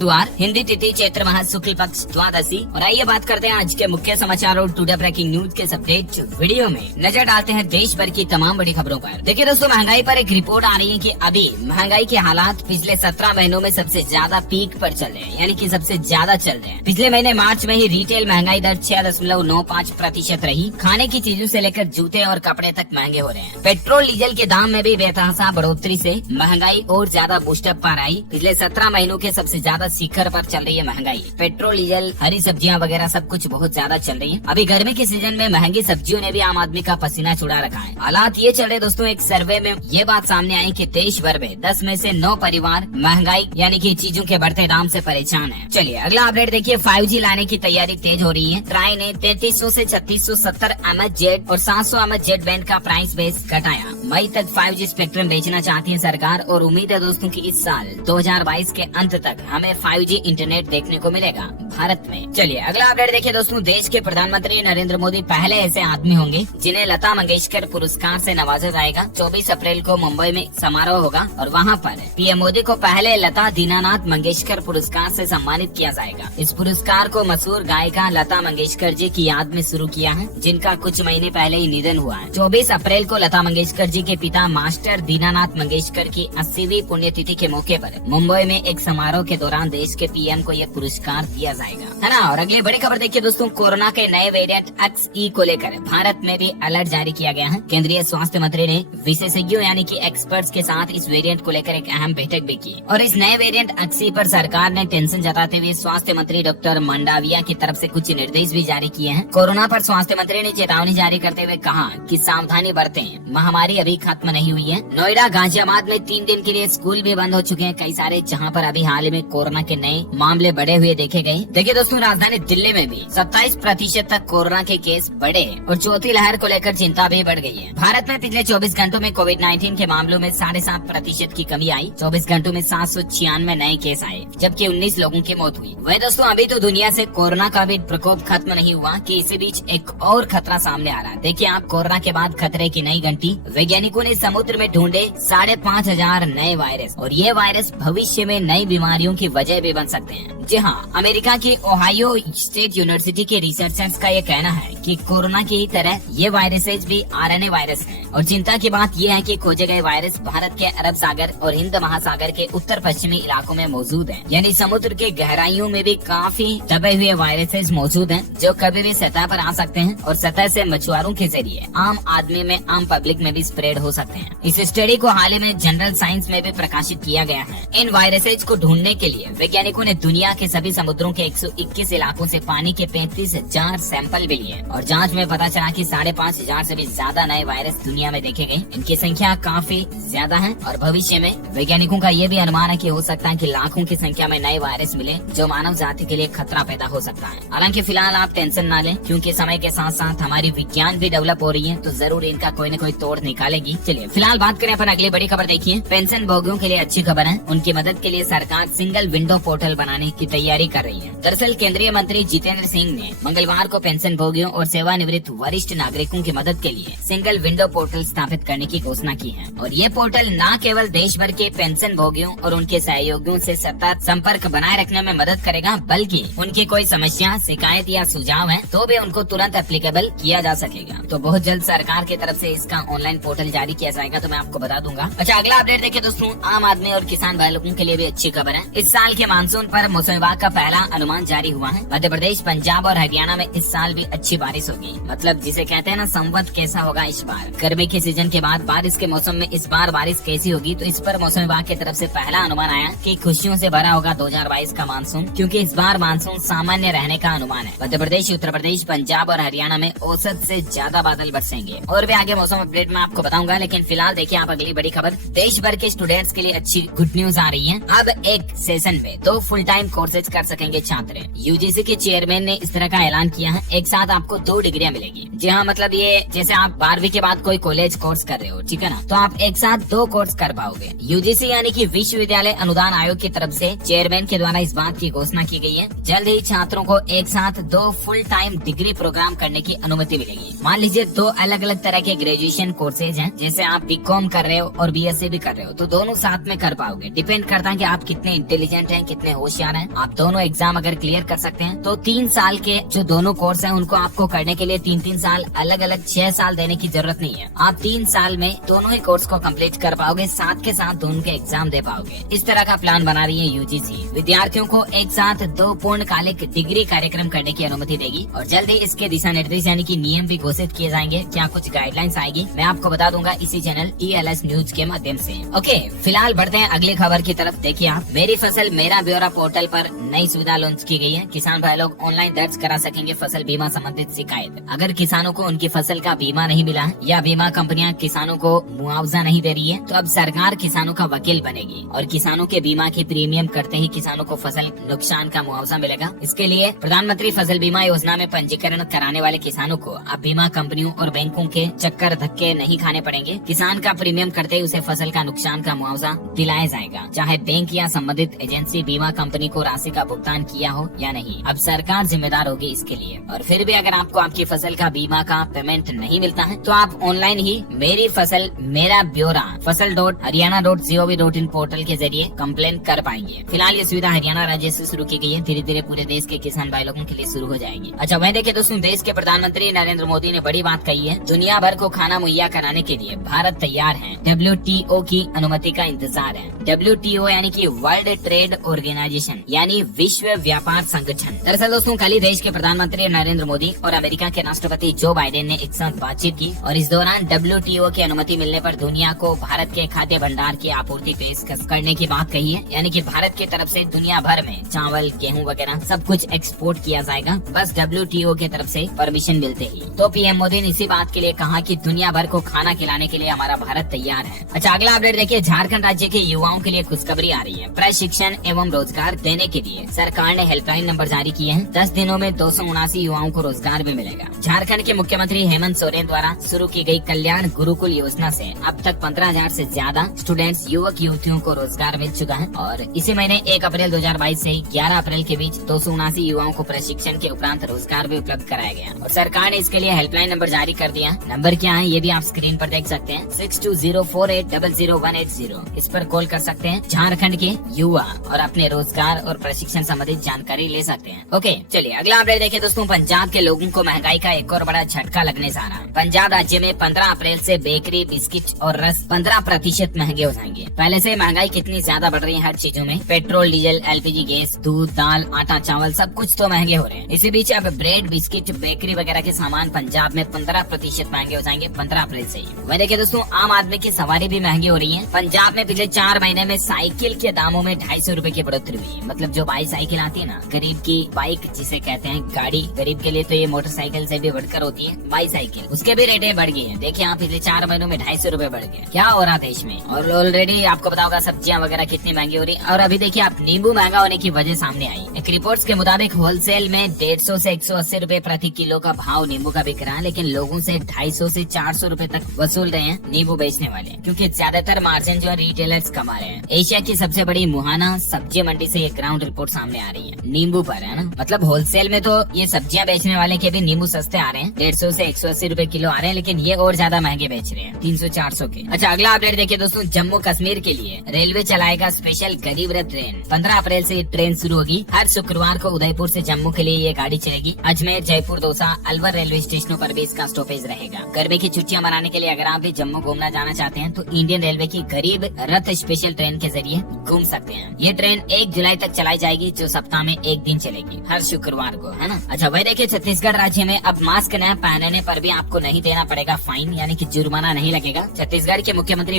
हिंदी तिथि चैत्र माह शुक्ल पक्ष द्वादशी। और आइए बात करते हैं आज के मुख्य समाचार और टुडे ब्रेकिंग न्यूज के अपडेट वीडियो में नजर डालते हैं देश भर की तमाम बड़ी खबरों पर। देखिए दोस्तों, महंगाई पर एक रिपोर्ट आ रही है कि अभी महंगाई के हालात पिछले 17 महीनों में सबसे ज्यादा पीक पर चल रहे हैं, यानी कि सबसे ज्यादा चल रहे हैं। पिछले महीने मार्च में ही रिटेल महंगाई दर 6.95% रही। खाने की चीजों से लेकर जूते और कपड़े तक महंगे हो रहे हैं। पेट्रोल डीजल के दाम में भी बेतहाशा बढ़ोतरी से महंगाई और ज्यादा बूस्टअप पर आई। पिछले 17 महीनों के सबसे ज्यादा शिखर पर चल रही है महंगाई। पेट्रोल डीजल, हरी सब्जियां वगैरह सब कुछ बहुत ज्यादा चल रही है। अभी गर्मी के सीजन में महंगी सब्जियों ने भी आम आदमी का पसीना छुड़ा रखा है। हालात ये चल रहे दोस्तों, एक सर्वे में ये बात सामने आई कि देश भर में 10 में से 9 परिवार महंगाई यानी कि चीजों के बढ़ते दाम से परेशान है। चलिए अगला अपडेट देखिए। 5G लाने की तैयारी तेज हो रही है। ट्राई ने 3300 से 3670 MHz और 700 MHz बैंड का प्राइस बेस घटाया। मई तक 5G स्पेक्ट्रम बेचना चाहती है सरकार और उम्मीद है दोस्तों की इस साल 2022 के अंत तक हमें 5G इंटरनेट देखने को मिलेगा भारत में। चलिए अगला अपडेट देखिए दोस्तों। देश के प्रधानमंत्री नरेंद्र मोदी पहले ऐसे आदमी होंगे जिन्हें लता मंगेशकर पुरस्कार से नवाजा जाएगा। 24 अप्रैल को मुंबई में समारोह होगा और वहां पर पीएम मोदी को पहले लता दीनानाथ मंगेशकर पुरस्कार से सम्मानित किया जाएगा। इस पुरस्कार को मशहूर गायिका लता मंगेशकर जी की याद में शुरू किया है, जिनका कुछ महीने पहले ही निधन हुआ है। 24 अप्रैल को लता मंगेशकर जी के पिता मास्टर दीनानाथ मंगेशकर की 80वीं पुण्यतिथि के मौके पर मुंबई में एक समारोह के दौरान देश के पीएम को यह पुरस्कार दिया जाएगा, है ना। और अगली बड़ी खबर देखिए दोस्तों। कोरोना के नए वेरिएंट XE को लेकर भारत में भी अलर्ट जारी किया गया है। केंद्रीय स्वास्थ्य मंत्री ने विशेषज्ञों यानी कि एक्सपर्ट्स के साथ इस वेरिएंट को लेकर एक अहम बैठक भी की और इस नए वेरिएंट XE पर सरकार ने टेंशन जताते हुए स्वास्थ्य मंत्री डॉक्टर मंडाविया की तरफ से कुछ निर्देश भी जारी किए हैं। कोरोना पर स्वास्थ्य मंत्री ने चेतावनी जारी करते हुए कहा कि सावधानी बरतें, महामारी अभी खत्म नहीं हुई है। नोएडा, गाजियाबाद में 3 दिन के लिए स्कूल भी बंद हो चुके हैं कई सारे, जहाँ पर अभी हाल में कोरोना के नए मामले बढ़े हुए देखे गए। देखिए दोस्तों, राजधानी दिल्ली में भी 27% तक कोरोना के केस बढ़े और चौथी लहर को लेकर चिंता भी बढ़ गई है। भारत में पिछले 24 घंटों में कोविड-19 के मामलों में 7.5% की कमी आई। 24 घंटों में 796 नए केस आए, जबकि 19 लोगों की मौत हुई। वही दोस्तों, अभी तो दुनिया से कोरोना का भी प्रकोप खत्म नहीं हुआ कि इसी बीच एक और खतरा सामने आ रहा है। देखिए आप, कोरोना के बाद खतरे की नई घंटी। वैज्ञानिकों ने समुद्र में ढूंढे 5,500 नए वायरस और ये वायरस भविष्य में नई बीमारियों की वजह भी बन सकते हैं। जी हाँ, अमेरिका की ओहायो स्टेट यूनिवर्सिटी के रिसर्चर्स का ये कहना है कि कोरोना की तरह ये वायरसेज भी RNA वायरस हैं। और चिंता की बात ये है कि खोजे गए वायरस भारत के अरब सागर और हिंद महासागर के उत्तर पश्चिमी इलाकों में मौजूद हैं। यानी समुद्र के गहराइयों में भी काफी दबे हुए वायरसेज मौजूद हैं, जो कभी भी सतह पर आ सकते हैं और सतह से मछुआरों के जरिए आम आदमी में, आम पब्लिक में भी स्प्रेड हो सकते हैं। इस स्टडी को हाल ही में जनरल साइंस में भी प्रकाशित किया गया है। इन वायरसेज को ढूंढने के लिए वैज्ञानिकों ने दुनिया के सभी समुद्रों के 121 इलाकों से पानी के 35,000 सैंपल भी लिए और जांच में पता चला कि 5,500 से भी ज्यादा नए वायरस दुनिया में देखे गए। इनकी संख्या काफी ज्यादा है और भविष्य में वैज्ञानिकों का ये भी अनुमान है कि हो सकता है कि लाखों की संख्या में नए वायरस मिले, जो मानव जाति के लिए खतरा पैदा हो सकता है। हालांकि फिलहाल आप टेंशन ना लें, क्योंकि समय के साथ साथ हमारी विज्ञान भी डेवलप हो रही है, तो जरूर इनका कोई न कोई तोड़ निकालेगी। चलिए फिलहाल बात करें अपन अगली बड़ी खबर देखिए। पेंशन भोगियों के लिए अच्छी खबर है। उनकी मदद के लिए सरकार सिंगल विंडो पोर्टल बनाने की तैयारी कर रही है। दरअसल केंद्रीय मंत्री जितेंद्र सिंह ने मंगलवार को पेंशन भोगियों और सेवानिवृत्त वरिष्ठ नागरिकों की मदद के लिए सिंगल विंडो पोर्टल स्थापित करने की घोषणा की है। और ये पोर्टल न केवल देश भर के पेंशन भोगियों और उनके सहयोगियों से सतत संपर्क बनाए रखने में मदद करेगा, बल्कि उनकी कोई समस्या, शिकायत या सुझाव है तो भी उनको तुरंत एप्लीकेबल किया जा सकेगा। तो बहुत जल्द सरकार की तरफ से इसका ऑनलाइन पोर्टल जारी किया जाएगा, तो मैं आपको बता दूंगा। अच्छा अगला अपडेट देखिए दोस्तों। आम आदमी और किसान भाई लोगों के लिए भी अच्छी खबर है। इस साल के मानसून पर मौसम विभाग का पहला अनुमान जारी हुआ है। मध्य प्रदेश, पंजाब और हरियाणा में इस साल भी अच्छी बारिश होगी। मतलब जिसे कहते हैं ना, संवत कैसा होगा इस बार। गर्मी के सीजन के बाद बारिश के मौसम में इस बार बारिश कैसी होगी, तो इस पर मौसम विभाग की तरफ से पहला अनुमान आया कि खुशियों से भरा होगा 2022 का मानसून, क्योंकि इस बार मानसून सामान्य रहने का अनुमान है। मध्य प्रदेश, उत्तर प्रदेश, पंजाब और हरियाणा में औसत से ज्यादा बादल बरसेंगे। और भी आगे मौसम अपडेट में आपको बताऊंगा, लेकिन फिलहाल देखिए आप अगली बड़ी खबर। देश भर के स्टूडेंट्स के लिए अच्छी गुड न्यूज आ रही है। अब एक सेशन में 2 फुल टाइम कोर्सेज कर सकेंगे छात्र। यूजीसी के चेयरमैन ने इस तरह का ऐलान किया है। एक साथ आपको 2 डिग्रियां मिलेगी। जी हाँ, मतलब ये जैसे आप 12वीं के बाद कोई कॉलेज कोर्स कर रहे हो, ठीक है ना, तो आप एक साथ 2 कोर्स कर पाओगे। यूजीसी यानी कि विश्वविद्यालय अनुदान आयोग की तरफ से चेयरमैन के द्वारा इस बात की घोषणा की गई है। जल्द ही छात्रों को एक साथ 2 फुल टाइम डिग्री प्रोग्राम करने की अनुमति मिलेगी। मान लीजिए 2 अलग अलग तरह के ग्रेजुएशन कोर्सेज हैं, जैसे आप बीकॉम कर रहे हो और बीएससी भी कर रहे हो, तो दोनों साथ में कर पाओगे। डिपेंड करता है कि आप कितने इंटेलिजेंट हैं, कितने होशियार हैं। आप दोनों एग्जाम अगर क्लियर कर सकते हैं तो 3 साल के जो दोनों कोर्स हैं उनको आपको करने के लिए 3-3 साल अलग अलग 6 साल देने की जरूरत नहीं है। आप 3 साल में दोनों ही कोर्स को कंप्लीट कर पाओगे, साथ के साथ दोनों के एग्जाम दे पाओगे। इस तरह का प्लान बना रही है यूजीसी। विद्यार्थियों को एक साथ 2 पूर्णकालिक डिग्री कार्यक्रम करने की अनुमति देगी और जल्द ही इसके दिशा निर्देश यानी कि नियम भी घोषित किए जाएंगे। क्या कुछ गाइडलाइंस आएगी मैं आपको बता दूंगा इसी चैनल ELS न्यूज के माध्यम से। ओके, फिलहाल बढ़ते हैं अगली खबर की तरफ। देखिए आप, मेरी फसल मेरा ब्यौरा पोर्टल पर नई सुविधा लॉन्च की गई है। किसान भाई लोग ऑनलाइन दर्ज करा सकेंगे फसल बीमा संबंधित शिकायत। अगर किसानों को उनकी फसल का बीमा नहीं मिला है या बीमा कंपनियां किसानों को मुआवजा नहीं दे रही है, तो अब सरकार किसानों का वकील बनेगी और किसानों के बीमा की प्रीमियम करते ही किसानों को फसल नुकसान का मुआवजा मिलेगा। इसके लिए प्रधानमंत्री फसल बीमा योजना में पंजीकरण कराने वाले किसानों को अब बीमा कंपनियों और बैंकों के चक्कर धक्के नहीं खाने पड़ेंगे। किसान का प्रीमियम करते ही उसे फसल का नुकसान का मुआवजा दिलाया जाएगा, चाहे बैंक या संबंधित एजेंसी बीमा कंपनी को राशि का भुगतान किया हो या नहीं। अब सरकार जिम्मेदार होगी इसके लिए। और फिर भी अगर आपको आपकी फसल का बीमा का पेमेंट नहीं मिलता है तो आप ऑनलाइन ही मेरी फसल मेरा ब्यौरा fasal.haryana.gov.in पोर्टल के जरिए कंप्लेन कर पाएंगे। फिलहाल ये सुविधा हरियाणा राज्य से शुरू की गई है, धीरे धीरे पूरे देश के किसान भाई लोगों के लिए शुरू हो जाएगी। अच्छा, वहीं देखिए दोस्तों, देश के प्रधानमंत्री नरेंद्र मोदी ने बड़ी बात कही है। दुनिया भर को खाना मुहैया कराने के लिए भारत तैयार है। WTO की अनुमति का इंतजार है। WTO यानी कि वर्ल्ड ट्रेड ऑर्गेनाइजेशन यानी विश्व व्यापार संगठन। दरअसल दोस्तों, कल ही देश के प्रधानमंत्री नरेंद्र मोदी और अमेरिका के राष्ट्रपति जो बाइडेन ने एक साथ बातचीत की और इस दौरान WTO की अनुमति मिलने पर दुनिया को भारत के खाद्य भंडार की आपूर्ति पेशकश करने की बात कही है। यानी कि भारत की तरफ से दुनिया भर में चावल, गेहूं वगैरह सब कुछ एक्सपोर्ट किया जाएगा, बस WTO की तरफ से परमिशन मिलते ही। तो पीएम मोदी ने इसी बात के लिए कहा कि दुनिया भर को खाना खिलाने के लिए हमारा भारत तैयार है। अच्छा, अगला अपडेट देखिए, झारखंड राज्य के युवाओं के लिए खुशखबरी आ रही है। प्रशिक्षण एवं रोजगार देने के लिए सरकार ने हेल्पलाइन नंबर जारी किए हैं। 10 दिनों में 279 युवाओं को रोजगार भी मिलेगा। झारखंड के मुख्यमंत्री हेमंत सोरेन द्वारा शुरू की गई कल्याण गुरुकुल योजना से अब तक 15,000 से ज्यादा स्टूडेंट्स युवक युवतियों को रोजगार मिल चुका है और इसी महीने 1 अप्रैल 2022 से 11 अप्रैल के बीच 279 युवाओं को प्रशिक्षण के उपरांत रोजगार भी उपलब्ध कराया गया और सरकार ने इसके लिए हेल्पलाइन नंबर जारी कर दिया। नंबर क्या है ये भी आप स्क्रीन पर देख सकते हैं, 6204800180। इस पर कॉल कर सकते हैं झारखंड के युवा और अपने रोजगार और प्रशिक्षण संबंधित जानकारी ले सकते हैं। ओके, चलिए अगला अपडेट देखिए दोस्तों, पंजाब के लोगों को महंगाई का एक और बड़ा झटका लगने जा रहा है। पंजाब राज्य में 15 अप्रैल से बेकरी, बिस्किट और रस 15% महंगे हो जाएंगे। पहले से महंगाई कितनी ज्यादा बढ़ रही है हर चीजों में, पेट्रोल, डीजल, LPG गैस, दूध, दाल, आटा, चावल सब कुछ तो महंगे हो रहे हैं। इसी बीच अब ब्रेड, बिस्किट, बेकरी वगैरह के सामान पंजाब में 15% महंगे हो जाएंगे 15 अप्रैल से ही। वह देखिए दोस्तों, आम आदमी की सवारी भी महंगी हो रही है। पंजाब में पिछले 4 महीने में साइकिल के दामों में 250 रूपए की बढ़ोतरी हुई है। मतलब जो बाईसाइकिल आती है ना, गरीब की बाइक जिसे कहते हैं, गाड़ी, गरीब के लिए तो ये मोटरसाइकिल से भी बढ़कर होती है बाईसाइकिल, उसके भी रेटें बढ़ गई है। देखिए आप, पिछले 4 महीनों में 250 रूपए बढ़ गए। क्या हो रहा देश में। और ऑलरेडी आपको पता होगा सब्जियां वगैरह कितनी महंगी हो रही है। और अभी देखिए आप, नींबू महंगा होने की वजह सामने आई। एक रिपोर्ट्स के मुताबिक होलसेल में 150 से 180 रूपए प्रति किलो का भाव नींबू का बिक रहा है, लेकिन लोगों से 250 से 400 रूपए तक वसूल रहे हैं नींबू बेचने वाले, क्योंकि ज्यादातर मार्जिन जो रिटेलर्स कमा रहे हैं। एशिया की सबसे बड़ी मुहाना सब्जी मंडी से एक ग्राउंड रिपोर्ट सामने आ रही है नींबू पर, है ना। मतलब होलसेल में तो ये सब्जियां बेचने वाले के भी नींबू सस्ते आ रहे हैं, 150 से 180 रूपए किलो आ रहे हैं, लेकिन ये और ज्यादा महंगे बेच रहे हैं, 300-400 के। अच्छा, अगला अपडेट देखिए दोस्तों, जम्मू कश्मीर के लिए रेलवे चलाएगा स्पेशल गरीब रथ ट्रेन। 15 अप्रैल से ये ट्रेन शुरू होगी। हर शुक्रवार को उदयपुर से जम्मू के लिए ये गाड़ी चलेगी। अजमेर, जयपुर, दौसा, अलवर रेलवे स्टेशनों पर भी इसका स्टॉपेज रहेगा। गर्मी की छुट्टियां मनाने के लिए अगर आप भी जम्मू घूमना जाना चाहते हैं तो इंडियन रेलवे की गरीब रथ स्पेशल ट्रेन के जरिए घूम सकते हैं। ये ट्रेन 1 जुलाई तक चलाई जाएगी, जो सप्ताह में 1 दिन चलेगी, हर शुक्रवार को, है ना। अच्छा, वही देखिए, छत्तीसगढ़ राज्य में अब मास्क न पहनने पर भी आपको नहीं देना पड़ेगा फाइन, यानी कि जुर्माना नहीं लगेगा। छत्तीसगढ़ के मुख्यमंत्री